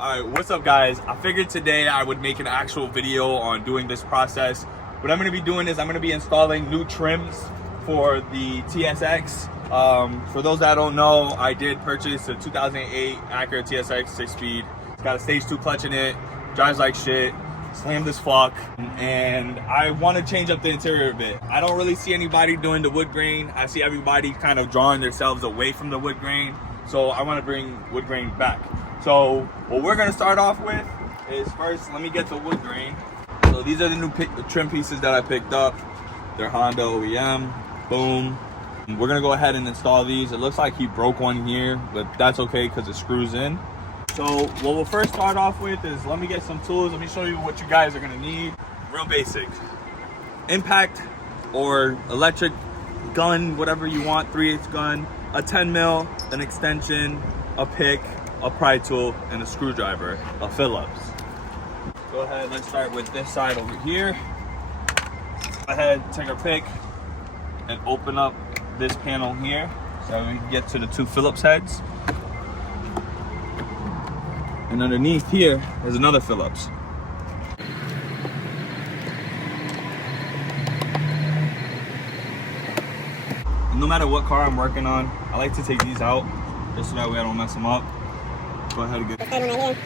Alright, what's up guys? I figured today I would make an actual video on doing this process. What I'm going to be doing is I'm going to be installing new trims for the TSX. For those that don't know, I did purchase a 2008 Acura TSX 6-speed. It's got a stage 2 clutch in it, drives like shit, slammed as fuck, and I want to change up the interior a bit. I don't really see anybody doing the wood grain. I see everybody kind of drawing themselves away from the wood grain, so I want to bring wood grain back. So what we're going to start off with is first, let me get the wood grain. So these are the new trim pieces that I picked up. They're Honda OEM, boom. We're going to go ahead and install these. It looks like he broke one here, but that's okay because it screws in. So what we'll first start off with is, let me get some tools. Let me show you what you guys are going to need. Real basic. Impact or electric gun, whatever you want, 3/8 gun, a 10 mil, an extension, a pick, a pry tool, and a screwdriver, a Phillips. Go ahead, let's start with this side over here. Go ahead, take our pick and open up this panel here so we can get to the 2 Phillips heads. And underneath here is another Phillips. And no matter what car I'm working on, I like to take these out just so that way I don't mess them up. Go ahead and get this one right here.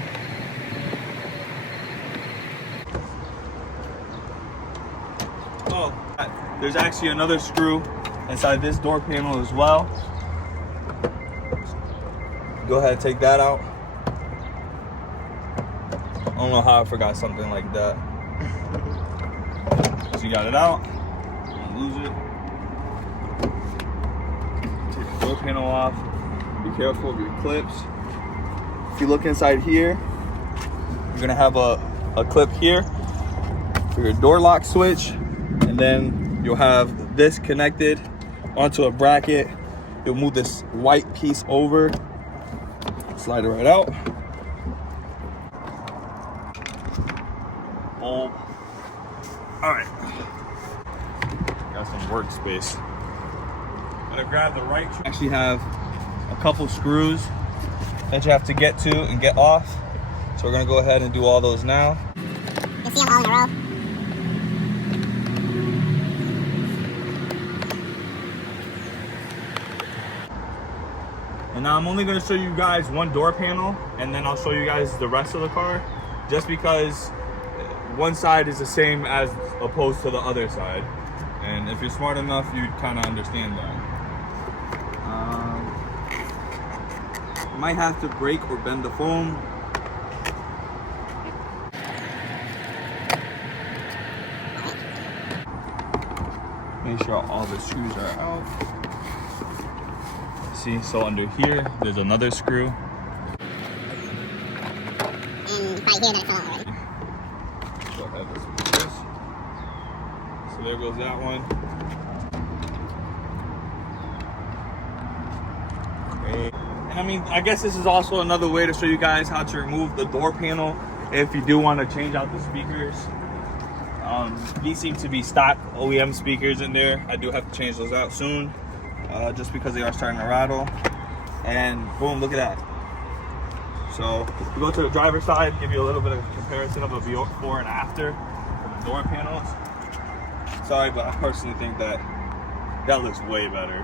Oh, there's actually another screw inside this door panel as well. Go ahead and take that out. I don't know how I forgot something like that. So you got it out. Don't lose it. Take the door panel off. Be careful of your clips. If you look inside here, you're gonna have a clip here for your door lock switch, and then you'll have this connected onto a bracket. You'll move this white piece over, slide it right out. Bulb. All right, got some workspace. I'm gonna grab the right. Actually have a couple screws that you have to get to and get off. So we're gonna go ahead and do all those now. You'll see them all in a row. And now I'm only gonna show you guys one door panel, and then I'll show you guys the rest of the car, just because one side is the same as opposed to the other side. And if you're smart enough, you'd kind of understand that. Might have to break or bend the foam. Make sure all the screws are out. See, so under here, there's another screw. And right here, that's all already. Go ahead, let's put this. So there goes that one. Great. And I mean, I guess this is also another way to show you guys how to remove the door panel if you do want to change out the speakers. These seem to be stock OEM speakers in there. I do have to change those out soon, just because they are starting to rattle. And boom, look at that. So we go to the driver's side, give you a little bit of comparison of a before and after of the door panels. Sorry, but I personally think that looks way better.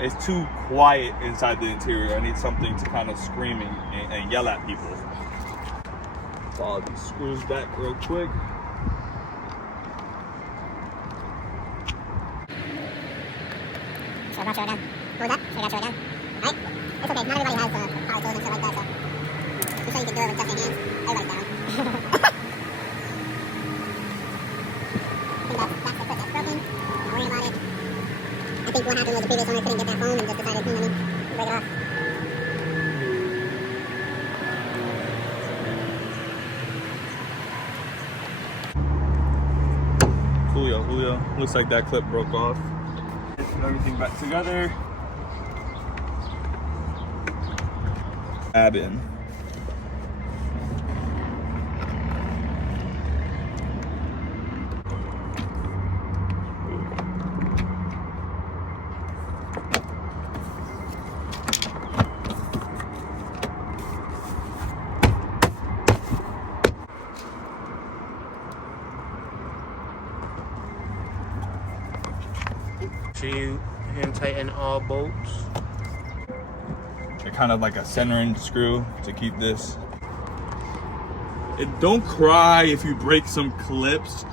It's too quiet inside the interior. I need something to kind of scream and yell at people. Follow these screws back real quick. So I got you right down. What was that? So I got you right down. Right? It's okay. Not everybody has power tools and shit like that, so I'm sure you can do it with just your hands. Everybody's down. I think that's the clip that's broken. Don't worry about it. I think what happened was the previous owner couldn't get that foam and just decided, let me break it off. Julio. Looks like that clip broke off. Put everything back together. Cabin. you hand tighten all bolts. They're kind of like a centering screw to keep this. And don't cry if you break some clips.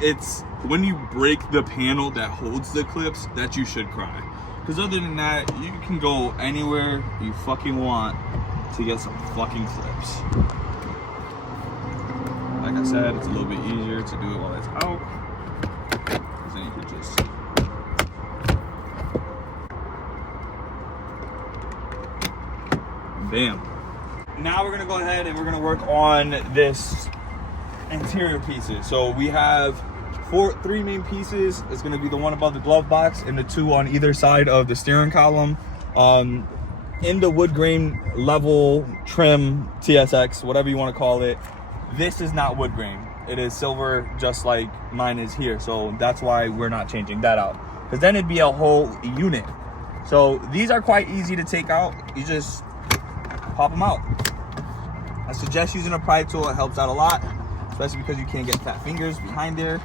It's when you break the panel that holds the clips that you should cry. Because other than that, you can go anywhere you fucking want to get some fucking clips. Like I said, it's a little bit easier to do it while it's out. Because then you can just... Bam. Now we're gonna go ahead and we're gonna work on this interior pieces. So we have three main pieces. It's gonna be the one above the glove box and the two on either side of the steering column. In the wood grain level trim TSX, whatever you want to call it, this is not wood grain. It is silver, just like mine is here. So that's why we're not changing that out, because then it'd be a whole unit. So these are quite easy to take out. You just pop them out. I suggest using a pry tool. It helps out a lot, especially because you can't get fat fingers behind there.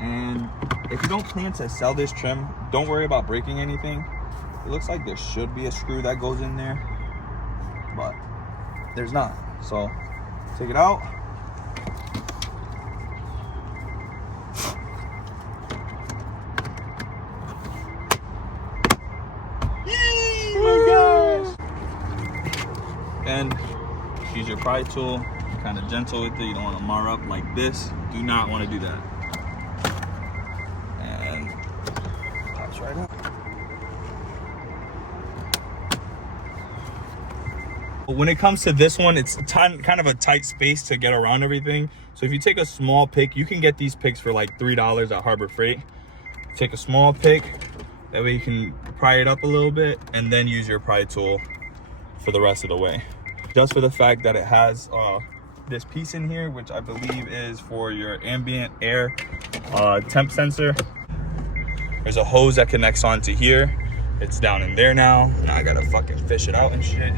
And if you don't plan to sell this trim, don't worry about breaking anything. It looks like there should be a screw that goes in there, but there's not. So take it out. And use your pry tool, kind of gentle with it. You don't want to mar up like this. Do not want to do that. And pops right up. When it comes to this one, it's kind of a tight space to get around everything. So if you take a small pick, you can get these picks for like $3 at Harbor Freight. Take a small pick, that way you can pry it up a little bit, and then use your pry tool for the rest of the way. Just for the fact that it has this piece in here, which I believe is for your ambient air temp sensor. There's a hose that connects onto here. It's down in there now. Now I gotta fucking fish it out and shit.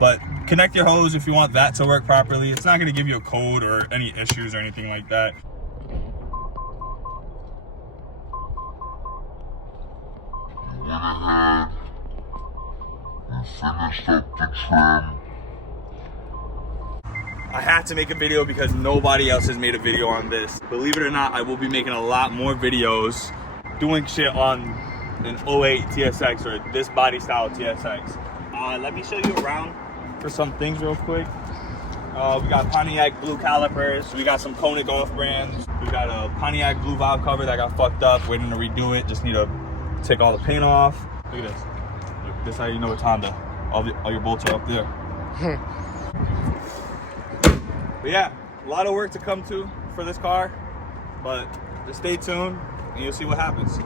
But connect your hose if you want that to work properly. It's not gonna give you a code or any issues or anything like that. Finished up the trim. I had to make a video because nobody else has made a video on this. Believe it or not, I will be making a lot more videos doing shit on an 08 TSX or this body style TSX. Let me show you around for some things real quick. We got Pontiac blue calipers. We got some Koenig off brands. We got a Pontiac blue valve cover that got fucked up, waiting to redo it. Just need to take all the paint off. Look at this. This is how you know it's Honda. All your bolts are up there. But yeah, a lot of work to come to for this car, but just stay tuned and you'll see what happens.